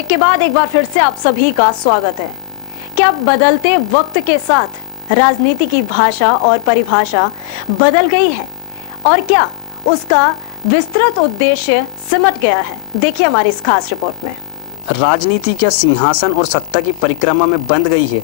Break के बाद एक बार फिर से आप सभी का स्वागत है। क्या बदलते वक्त के साथ राजनीति की भाषा और परिभाषा बदल गई है और क्या उसका विस्तृत उद्देश्य सिमट गया है? देखिए हमारी इस खास रिपोर्ट में। राजनीति क्या सिंहासन और सत्ता की परिक्रमा में बंध गई है?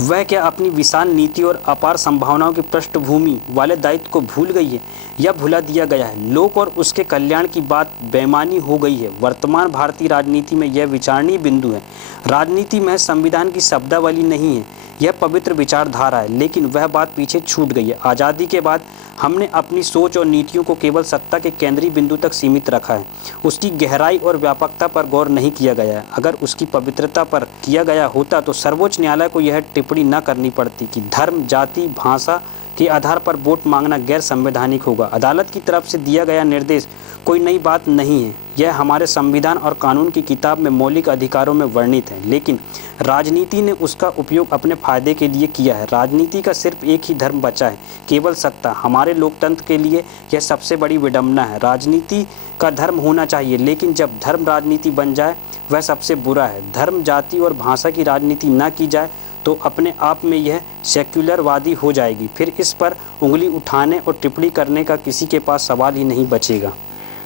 वह क्या अपनी विशाल नीति और अपार संभावनाओं की पृष्ठभूमि वाले दायित्व को भूल गई है या भुला दिया गया है? लोक और उसके कल्याण की बात बेमानी हो गई है। वर्तमान भारतीय राजनीति में यह विचारणीय बिंदु है। राजनीति में संविधान की शब्दावली नहीं है, यह पवित्र विचारधारा है, लेकिन वह बात पीछे छूट गई है। आज़ादी के बाद हमने अपनी सोच और नीतियों को केवल सत्ता के केंद्रीय बिंदु तक सीमित रखा है। उसकी गहराई और व्यापकता पर गौर नहीं किया गया है। अगर उसकी पवित्रता पर किया गया होता तो सर्वोच्च न्यायालय को यह टिप्पणी न करनी पड़ती कि धर्म, जाति, भाषा के आधार पर वोट मांगना गैर संवैधानिक होगा। अदालत की तरफ से दिया गया निर्देश कोई नई बात नहीं है, यह हमारे संविधान और कानून की किताब में मौलिक अधिकारों में वर्णित है, लेकिन राजनीति ने उसका उपयोग अपने फायदे के लिए किया है। राजनीति का सिर्फ एक ही धर्म बचा है, केवल सत्ता। हमारे लोकतंत्र के लिए यह सबसे बड़ी विडंबना है। राजनीति का धर्म होना चाहिए, लेकिन जब धर्म राजनीति बन जाए वह सबसे बुरा है। धर्म, जाति और भाषा की राजनीति न की जाए तो अपने आप में यह सेक्युलरवादी हो जाएगी। फिर इस पर उंगली उठाने और टिप्पणी करने का किसी के पास सवाल ही नहीं बचेगा।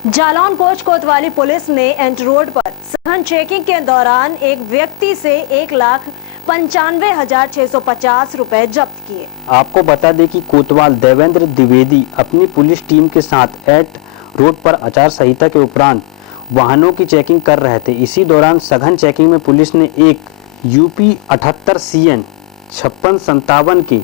जालौन कोच कोतवाली पुलिस ने एंट रोड पर सघन चेकिंग के दौरान एक व्यक्ति से 1,95,650 रुपए जब्त किए। आपको बता दें कि कोतवाल देवेंद्र द्विवेदी अपनी पुलिस टीम के साथ एंट रोड पर आचार संहिता के उपरांत वाहनों की चेकिंग कर रहे थे। इसी दौरान सघन चेकिंग में पुलिस ने एक यूपी 78 CN 5657 के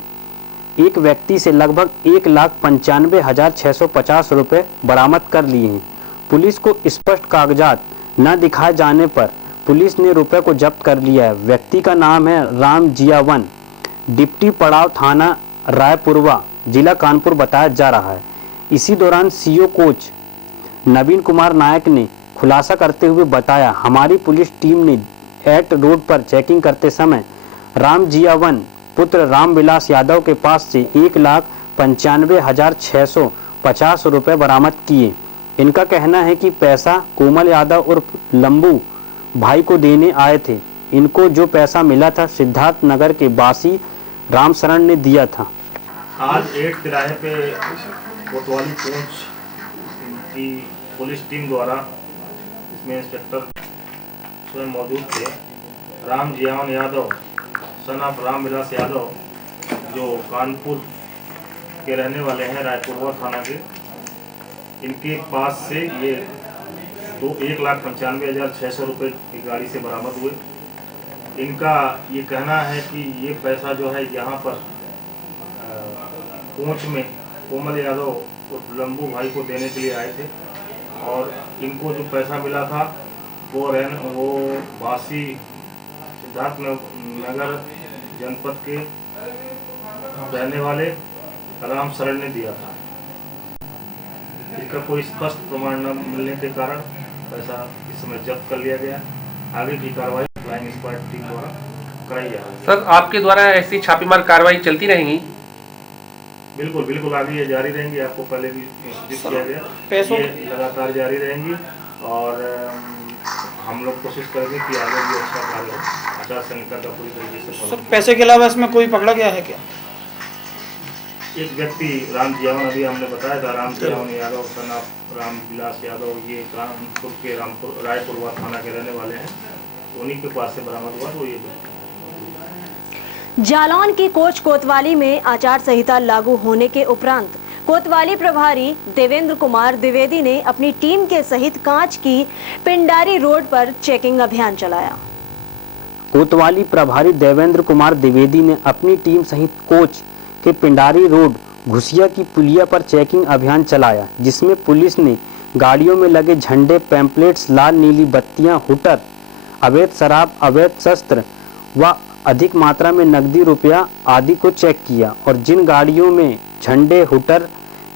एक व्यक्ति से लगभग 1,95,650 रुपये बरामद कर लिए हैं। पुलिस को स्पष्ट कागजात न दिखाए जाने पर पुलिस ने रुपये को जब्त कर लिया है। व्यक्ति का नाम है राम जियावन, डिप्टी पड़ाव थाना रायपुरवा, जिला कानपुर बताया जा रहा है। इसी दौरान CO कोच नवीन कुमार नायक ने खुलासा करते हुए बताया, हमारी पुलिस टीम ने एट रोड पर चेकिंग करते समय राम जियावन पुत्र रामविलास यादव के पास से 1,95,650 रुपये बरामद किए। इनका कहना है कि पैसा कोमल यादव उर्फ लंबू भाई को देने आए थे। इनको जो पैसा मिला था सिद्धार्थ नगर के बासी रामशरण ने दिया था। आज 8 तिराहे पे कोतवाली कोच की पुलिस टीम द्वारा, इसमें इंस्पेक्टर स्वयं मौजूद थे, राम जियावन यादव सन ऑफ रामविलास यादव जो कानपुर के रहने वाले हैं, रायपुरवा थाना के, इनके पास से ये 1,95,600 रुपये की गाड़ी से बरामद हुए। इनका ये कहना है कि ये पैसा जो है यहाँ पर कोच में कोमल यादव और लंबू भाई को देने के लिए आए थे और इनको जो पैसा मिला था वो बासी सिद्धार्थ नगर जनपद के रहने वाले राम शरण ने दिया था। इसका कोई स्पष्ट प्रमाण न मिलने के कारण पैसा इस समय जब्त कर लिया गया। आगे की कार्रवाई फ्लाइंग स्क्वाड टीम द्वारा कराई जा रही है। सर, आपके द्वारा ऐसी छापेमार कार्रवाई चलती रहेंगी? बिल्कुल बिल्कुल, आगे ये जारी रहेंगी। आपको पहले भी सूचित किया गया, ये लगातार जारी रहेंगी और हम लोग कोशिश करेंगे कि आगे भी अच्छा कार्य हो। आचार संहिता का पूरी तरीके से। सर, पैसे के अलावा इसमें कोई पकड़ा गया है क्या? एक व्यक्ति राम जियावन, अभी हमने बताया था, राम जियावन यादव सन ऑफ रामविलास यादव, ये कानपुर के रायपुरवा थाना के रहने वाले हैं। उन्हीं के पास से बरामद हुआ। तो ये जालौन की कोच कोतवाली में आचार संहिता लागू होने के उपरांत कोतवाली प्रभारी देवेंद्र कुमार द्विवेदी ने अपनी टीम के सहित कांच की पिंडारी रोड पर चेकिंग अभियान चलाया। कोतवाली प्रभारी देवेंद्र कुमार द्विवेदी ने अपनी टीम सहित कोच के पिंडारी रोड घुसिया की पुलिया पर चेकिंग अभियान चलाया, जिसमें पुलिस ने गाड़ियों में लगे झंडे, पैम्पलेट्स, लाल नीली बत्तियां, हुटर, अवैध शराब, अवैध शस्त्र व अधिक मात्रा में नकदी रुपया आदि को चेक किया और जिन गाड़ियों में झंडे, हुटर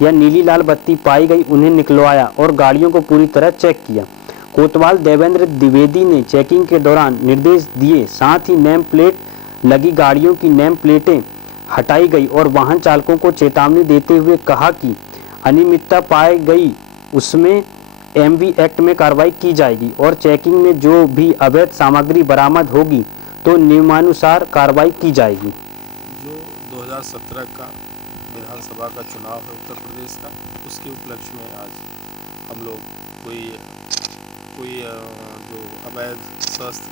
या नीली लाल बत्ती पाई गई उन्हें निकलवाया और गाड़ियों को पूरी तरह चेक किया। कोतवाल देवेंद्र द्विवेदी ने चेकिंग के दौरान निर्देश दिए, साथ ही नेम प्लेट लगी गाड़ियों की नेम प्लेटें हटाई गई और वाहन चालकों को चेतावनी देते हुए कहा कि अनियमितता पाई गई उसमें MV एक्ट में कार्रवाई की जाएगी और चेकिंग में जो भी अवैध सामग्री बरामद होगी तो नियमानुसार कार्रवाई की जाएगी। जो 2017 का विधानसभा का चुनाव है उत्तर प्रदेश का, उसके उपलक्ष्य में आज हम लोग कोई जो अवैध शस्त्र,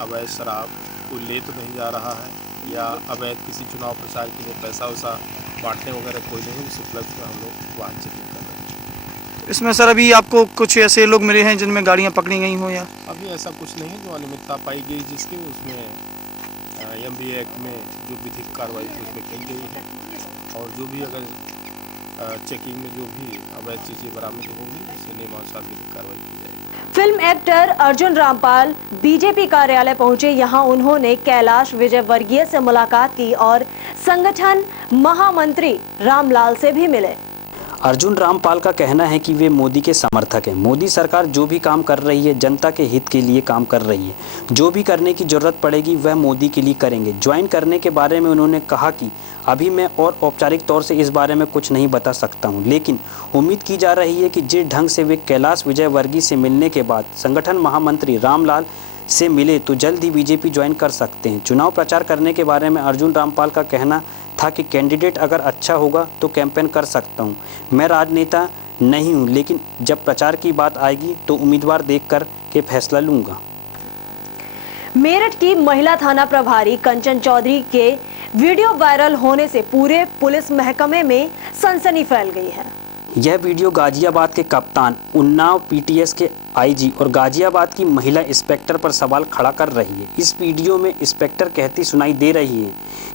अवैध शराब कोई ले तो नहीं जा रहा है या अवैध किसी चुनाव प्रचार के लिए पैसा वैसा बांटने वगैरह कोई नहीं, उस उपलक्ष्य में हम लोग वाहन चेकिंग कर रहे हैं। इसमें सर अभी आपको कुछ ऐसे लोग मिले हैं जिनमें गाड़ियां पकड़ी गई हो या? अभी ऐसा कुछ नहीं है, जो अनियमितता पाई गई जिसके उसमें MV एक्ट में जो विधिक कार्रवाई थी उसमें की गई है और जो भी अगर चेकिंग में जो भी अवैध चीज़ें बरामद होंगी उससे नियमानुसार विधिक कार्रवाई की जाएगी। Film actor Arjun Rampal BJP कार्यालय पहुंचे। यहां उन्होंने कैलाश विजयवर्गीय से मुलाकात की और संगठन महामंत्री रामलाल से भी मिले। अर्जुन रामपाल का कहना है कि वे मोदी के समर्थक हैं। मोदी सरकार जो भी काम कर रही है जनता के हित के लिए काम कर रही है। जो भी करने की जरूरत पड़ेगी वह मोदी के लिए करेंगे। ज्वाइन करने के बारे में उन्होंने कहा कि अभी मैं और औपचारिक तौर से इस बारे में कुछ नहीं बता सकता हूं, लेकिन उम्मीद की जा रही है कि जिस ढंग से वे कैलाश विजयवर्गीय से मिलने के बाद संगठन महामंत्री रामलाल से मिले तो जल्द ही बीजेपी ज्वाइन कर सकते हैं। चुनाव प्रचार करने के बारे में अर्जुन रामपाल का कहना था कि कैंडिडेट अगर अच्छा होगा तो कैंपेन कर सकता हूं। मैं राजनेता नहीं हूं, लेकिन जब प्रचार की बात आएगी तो उम्मीदवार देखकर के फैसला लूंगा। मेरठ की महिला थाना प्रभारी कंचन चौधरी के वीडियो वायरल होने से पूरे पुलिस महकमे में सनसनी फैल गई है। यह वीडियो गाजियाबाद के कप्तान, उन्नाव PTS के IG और गाजियाबाद की महिला इंस्पेक्टर पर सवाल खड़ा कर रही है। इस वीडियो में इंस्पेक्टर कहती सुनाई दे रही है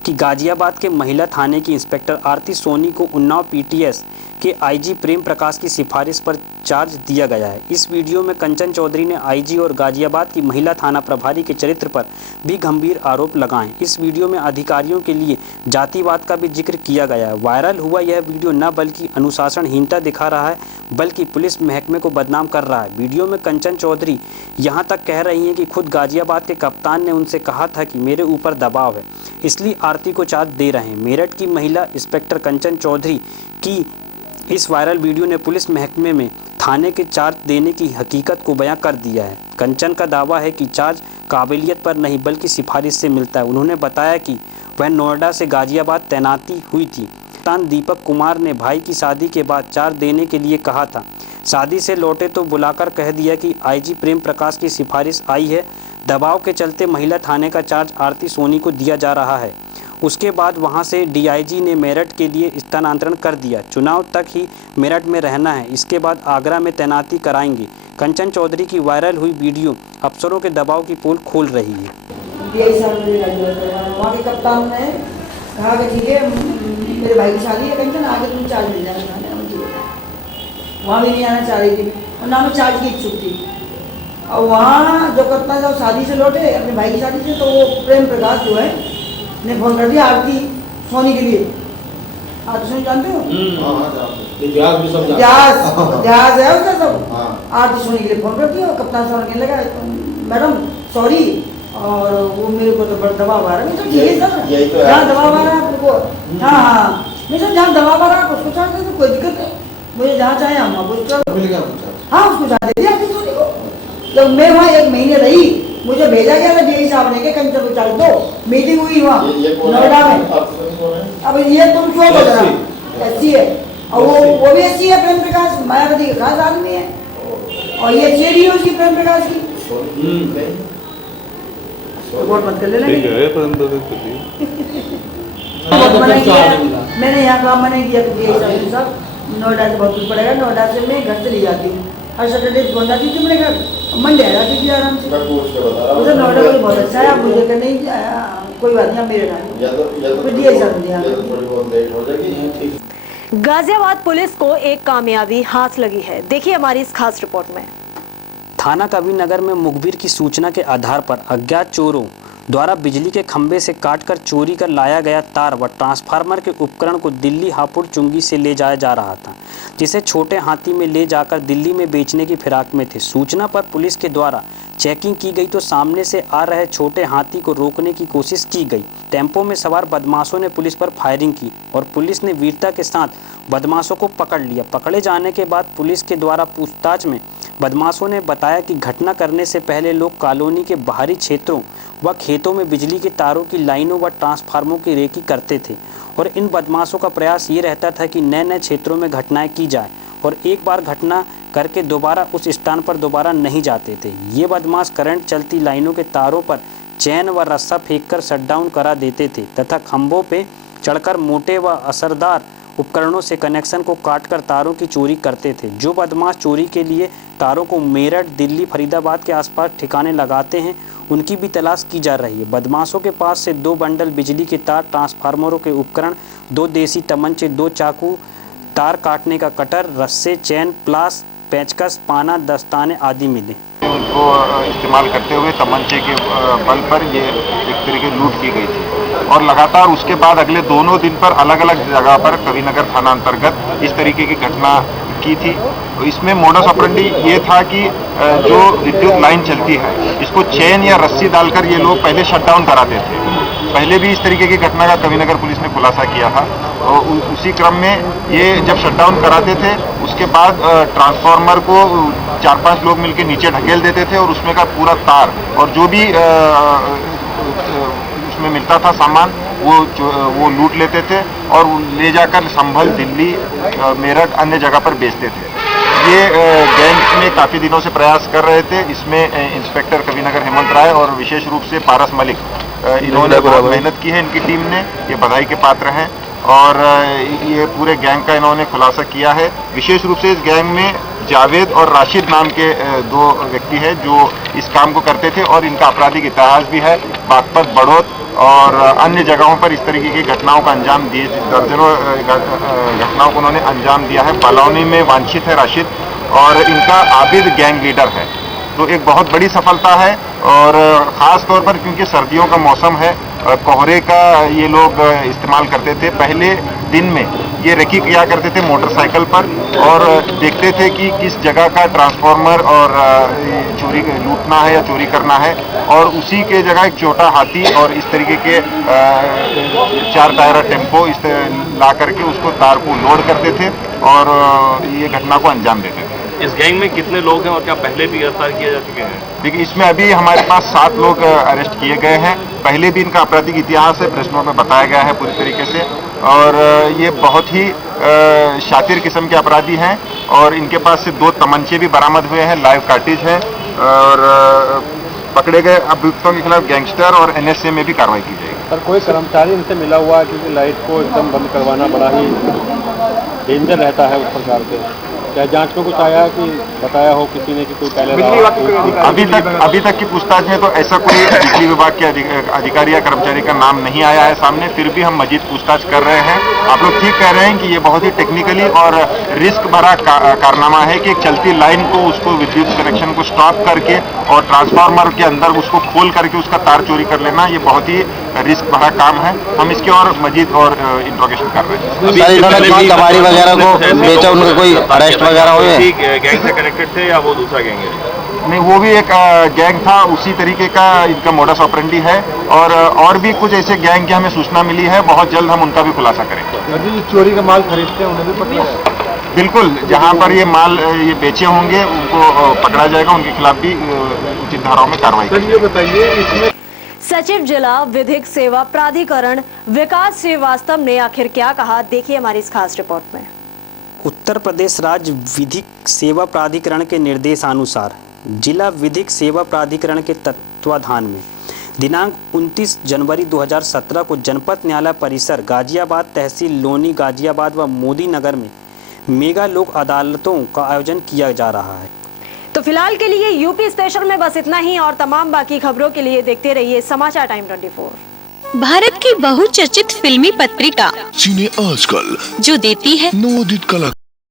कि गाजियाबाद के महिला थाने की इंस्पेक्टर आरती सोनी को उन्नाव PTS के IG प्रेम प्रकाश की सिफारिश पर चार्ज दिया गया है। इस वीडियो में कंचन चौधरी ने IG और गाजियाबाद की महिला थाना प्रभारी के चरित्र पर भी गंभीर आरोप लगाए। इस वीडियो में अधिकारियों के लिए जातिवाद का भी जिक्र किया गया है। वायरल हुआ यह वीडियो न बल्कि अनुशासनहीनता दिखा रहा है बल्कि पुलिस महकमे को बदनाम कर रहा है। वीडियो में कंचन चौधरी यहाँ तक कह रही हैं कि खुद गाजियाबाद के कप्तान ने उनसे कहा था कि मेरे ऊपर दबाव है, इसलिए आरती को चार्ज दे रहे हैं। मेरठ की महिला इंस्पेक्टर कंचन चौधरी की इस वायरल वीडियो ने पुलिस महकमे में थाने के चार्ज देने की हकीकत को बयां कर दिया है। कंचन का दावा है कि चार्ज काबिलियत पर नहीं बल्कि सिफारिश से मिलता है। उन्होंने बताया कि वह नोएडा से गाजियाबाद तैनाती हुई थी। कप्तान दीपक कुमार ने भाई की शादी के बाद चार्ज देने के लिए कहा था। शादी से लौटे तो बुलाकर कह दिया कि IG प्रेम प्रकाश की सिफारिश आई है। दबाव के चलते महिला थाने का चार्ज आरती सोनी को दिया जा रहा है। उसके बाद वहां से DIG ने मेरठ के लिए स्थानांतरण कर दिया। चुनाव तक ही मेरठ में रहना है, इसके बाद आगरा में तैनाती कराएंगे। कंचन चौधरी की वायरल हुई वीडियो अफसरों के दबाव की पोल खोल रही है। वहाँ के कप्तान ने कहा कि ठीक है मेरे भाई की शादी है कंचन, आगे तुम चार्ज मिल जाना। वहाँ भी नहीं आना चाह रही थी और ना मैं चार्ज की इच्छुक थी। और वहाँ जो कप्तान जब शादी से लौटे अपने भाई की शादी से, तो वो प्रेम प्रकाश जो है ने फोन कर दिया आरती सोनी के लिए। आरती सोनी जानते हो? इतिहास है उसका सब। आरती सोनी के लिए फोन कर दिया और कप्तान सोनी कहने लगा मैडम सॉरी, और वो मेरे को तो बड़ा दबाव आ रहा है। तो ठीक है सर, जहाँ दबाव आ रहा है आपको, हाँ नहीं सर जहाँ दबाव आ रहा है उसको चार्ज कर, कोई दिक्कत नहीं, मुझे जहाँ चाहे हम हाँ उसको चार्ज दे दिया आरती सोनी को। जब मैं वहाँ 1 महीने रही, मुझे भेजा गया था DI साहब ने कि कंचन को चार्ज दो। मीटिंग हुई वहाँ नोएडा में। अब ये तुम क्यों बोल रहा SC है, और वो भी SC है प्रेम प्रकाश, मायावती का खास आदमी है, और ये चेरी है उसकी प्रेम प्रकाश की। वोट मत कर लेना। मैंने यहाँ काम मैंने किया DI साहब नोएडा से बहुत दूर पड़ेगा। नोएडा से मैं घर से ले जाती हूँ, हर सैटरडे पहुँच जाती थी मेरे घर, मंडे आ जाती थी आराम से। उधर नोएडा को बहुत अच्छा है, आप मुझे नहीं कोई बात नहीं, आप मेरे नाम। गाजियाबाद पुलिस को एक कामयाबी हाथ लगी है, देखिए हमारी इस खास रिपोर्ट में। थाना कबीरनगर में मुखबिर की सूचना के आधार पर अज्ञात चोरों द्वारा बिजली के खंभे से काटकर चोरी कर लाया गया तार व ट्रांसफार्मर के उपकरण को दिल्ली हापुड़ चुंगी से ले जाया जा रहा था, जिसे छोटे हाथी में ले जाकर दिल्ली में बेचने की फिराक में थे। सूचना पर पुलिस के द्वारा चेकिंग की गई तो सामने से आ रहे छोटे हाथी को रोकने की कोशिश की गई। टेम्पो में सवार बदमाशों ने पुलिस पर फायरिंग की और पुलिस ने वीरता के साथ बदमाशों को पकड़ लिया। पकड़े जाने के बाद पुलिस के द्वारा पूछताछ में बदमाशों ने बताया कि घटना करने से पहले लोग कॉलोनी के बाहरी क्षेत्रों व खेतों में बिजली के तारों की लाइनों व ट्रांसफार्मरों की रेकी करते थे और इन बदमाशों का प्रयास ये रहता था कि नए नए क्षेत्रों में घटनाएं की जाए और एक बार घटना करके दोबारा उस स्थान पर दोबारा नहीं जाते थे। ये बदमाश करंट चलती लाइनों के तारों पर चैन व रस्सा फेंककर शटडाउन करा देते थे तथा खंभों पे चढ़कर मोटे व असरदार उपकरणों से कनेक्शन को काटकर तारों की चोरी करते थे। जो बदमाश चोरी के लिए तारों को मेरठ, दिल्ली, फरीदाबाद के आसपास ठिकाने लगाते हैं, उनकी भी तलाश की जा रही है। बदमाशों के पास से 2 बंडल बिजली के तार, ट्रांसफार्मरों के उपकरण, 2 देसी तमंचे, 2 चाकू, तार काटने का कटर, रस्से, चैन, प्लास, पेचकस, पाना, दस्ताने आदि मिले। उनको इस्तेमाल करते हुए तमंचे के बल पर ये एक तरीके लूट की गई थी और लगातार उसके बाद अगले दोनों दिन पर अलग अलग जगह पर कविनगर थाना अंतर्गत इस तरीके की घटना की थी। इसमें मोडस ऑपरेंडी ये था कि जो विद्युत लाइन चलती है इसको चेन या रस्सी डालकर ये लोग पहले शटडाउन कराते थे। पहले भी इस तरीके की घटना का कविनगर पुलिस ने खुलासा किया था और उसी क्रम में ये जब शटडाउन कराते थे उसके बाद ट्रांसफार्मर को 4-5 लोग मिलकर नीचे ढकेल देते थे और उसमें का पूरा तार और जो भी उसमें मिलता था सामान वो लूट लेते थे और ले जाकर संभल, दिल्ली, मेरठ अन्य जगह पर बेचते थे। ये गैंग में काफ़ी दिनों से प्रयास कर रहे थे। इसमें इंस्पेक्टर कविनगर हेमंत राय और विशेष रूप से पारस मलिक, इन्होंने बहुत मेहनत की है। इनकी टीम ने, ये बधाई के पात्र हैं और ये पूरे गैंग का इन्होंने खुलासा किया है। विशेष रूप से इस गैंग में जावेद और राशिद नाम के 2 व्यक्ति हैं जो इस काम को करते थे और इनका आपराधिक इतिहास भी है। बागपत, बड़ौद और अन्य जगहों पर इस तरीके की घटनाओं का अंजाम दिए, दर्जनों घटनाओं को उन्होंने अंजाम दिया है। बलौनी में वांछित है राशिद और इनका आबिद गैंग लीडर है। तो एक बहुत बड़ी सफलता है और ख़ास तौर पर क्योंकि सर्दियों का मौसम है, कोहरे का ये लोग इस्तेमाल करते थे। पहले दिन में ये रेकी किया करते थे मोटरसाइकिल पर और देखते थे कि किस जगह का ट्रांसफार्मर और चोरी लूटना है या चोरी करना है और उसी के जगह एक छोटा हाथी और इस तरीके के 4 टायरा टेम्पो ला करके उसको तार को लोड करते थे और ये घटना को अंजाम देते थे। इस गैंग में कितने लोग हैं और क्या पहले भी गिरफ्तार किए जा चुके हैं? देखिए, इसमें अभी हमारे पास 7 लोग अरेस्ट किए गए हैं। पहले भी इनका आपराधिक इतिहास है, प्रेस नोट में बताया गया है पूरी तरीके से और ये बहुत ही शातिर किस्म के अपराधी हैं और इनके पास से 2 तमंचे भी बरामद हुए हैं, लाइव कार्टिज है और पकड़े गए अभियुक्तों के खिलाफ गैंगस्टर और NSA में भी कार्रवाई की जाएगी। पर कोई कर्मचारी इनसे मिला हुआ है क्योंकि लाइट को एकदम बंद करवाना बड़ा ही डेंजर रहता है उस प्रकार से। क्या जांच में कुछ आया है कि बताया हो किसी ने कि कोई पहले अभी तक की पूछताछ में तो ऐसा कोई बिजली विभाग के अधिकारी या कर्मचारी का नाम नहीं आया है सामने। फिर भी हम मजीद पूछताछ कर रहे हैं। आप लोग ठीक कह रहे हैं कि ये बहुत ही टेक्निकली और रिस्क भरा कारनामा है कि एक चलती लाइन को उसको विद्युत कनेक्शन को स्टॉप करके और ट्रांसफार्मर के अंदर उसको खोल करके उसका तार चोरी कर लेना, ये बहुत ही रिस्क भरा काम है। हम इसके और मजीद और इंट्रोगेशन कर रहे हैं। कबाड़ी वगैरह को बेचा, उनका कोई अरेस्ट वगैरह हुए? गैंग से कनेक्टेड थे या वो दूसरा गैंग है? नहीं, वो भी एक गैंग था, उसी तरीके का इनका मोडस ऑपरेंडी है और भी कुछ ऐसे गैंग की हमें सूचना मिली है। बहुत जल्द हम उनका भी खुलासा करेंगे। जो चोरी का माल खरीदते हैं उन्हें भी पकड़ा है? बिल्कुल, जहाँ पर ये माल ये बेचे होंगे उनको पकड़ा जाएगा, उनके खिलाफ भी उचित धाराओं में कार्रवाई करेंगे। ये बताइए, इसमें सचिव जिला विधिक सेवा प्राधिकरण विकास श्रीवास्तव ने आखिर क्या कहा, देखिए हमारी इस खास रिपोर्ट में। उत्तर प्रदेश राज्य विधिक सेवा प्राधिकरण के निर्देशानुसार जिला विधिक सेवा प्राधिकरण के तत्वाधान में दिनांक 29 जनवरी 2017 को जनपद न्यायालय परिसर गाजियाबाद, तहसील लोनी गाजियाबाद व मोदी नगर में मेगा लोक अदालतों का आयोजन किया जा रहा है। तो फिलहाल के लिए यूपी स्पेशल में बस इतना ही और तमाम बाकी खबरों के लिए देखते रहिए समाचार टाइम 24। भारत की बहुचर्चित फिल्मी पत्रिका सिने आजकल जो देती है नवोदित कला